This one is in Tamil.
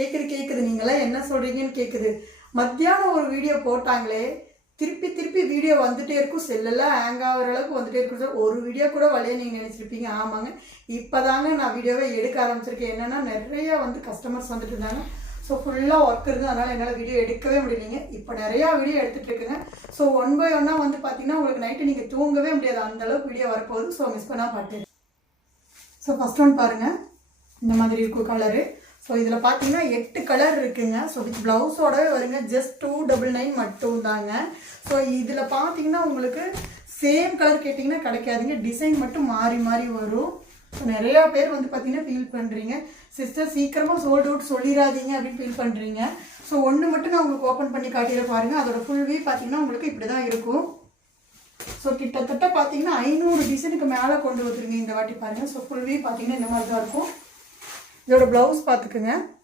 கேட்குது நீங்களாம் என்ன சொல்கிறீங்கன்னு கேட்குது. மத்தியானம் ஒரு வீடியோ போட்டாங்களே, திருப்பி வீடியோ வந்துகிட்டே இருக்கும். செல்லெல்லாம் ஹேங் ஆகிற அளவுக்கு வந்துகிட்டே இருக்கும் சார். ஒரு வீடியோ கூட வளைய நீங்கள் நினச்சிருப்பீங்க. ஆமாங்க, இப்போ தாங்க நான் வீடியோவை எடுக்க ஆரம்பிச்சிருக்கேன். என்னென்னா நிறையா கஸ்டமர்ஸ் வந்துட்டு இருந்தாங்க. ஸோ ஃபுல்லாக ஒர்க் இருக்குது, அதனால் என்னால் வீடியோ எடுக்கவே முடியலைங்க. இப்போ நிறையா வீடியோ எடுத்துகிட்டு இருக்குங்க. ஸோ 1 by 1 பார்த்தீங்கன்னா உங்களுக்கு நைட்டு நீங்கள் தூங்கவே முடியாது, அந்தளவுக்கு வீடியோ வரப்போகுது. ஸோ மிஸ் பண்ணால் பார்த்து. ஸோ ஃபஸ்ட் ஒன் பாருங்கள், இந்த மாதிரி இருக்கும் கலரு. ஸோ இதில் பார்த்தீங்கன்னா 8 கலர் இருக்குங்க. ஸோ வித் ப்ளவுஸோடவே வருங்க. ஜஸ்ட் 299 மட்டும் தாங்க. ஸோ இதில் பார்த்தீங்கன்னா உங்களுக்கு சேம் கலர் கேட்டிங்கன்னா கிடைக்காதுங்க. டிசைன் மட்டும் மாறி வரும். ஸோ நிறையா பேர் பார்த்தீங்கன்னா ஃபீல் பண்ணுறீங்க, சிஸ்டர் சீக்கிரமாக சோல்ட் அவுட் சொல்லிடாதீங்க அப்படின்னு ஃபீல் பண்ணுறீங்க. ஸோ ஒன்று மட்டும் நான் உங்களுக்கு ஓப்பன் பண்ணி காட்டிட பாருங்கள். அதோட ஃபுல் வியூ பார்த்தீங்கன்னா உங்களுக்கு இப்படி தான் இருக்கும். ஸோ கிட்டத்தட்ட பார்த்தீங்கன்னா 500 டிசைனுக்கு மேலே கொண்டு வந்துருங்க இந்த வாட்டி பாருங்கள். ஸோ ஃபுல் வியூ பார்த்தீங்கன்னா இந்த மாதிரி தான் இருக்கும். இதோட ப்ளவுஸ் பார்த்துக்குங்க.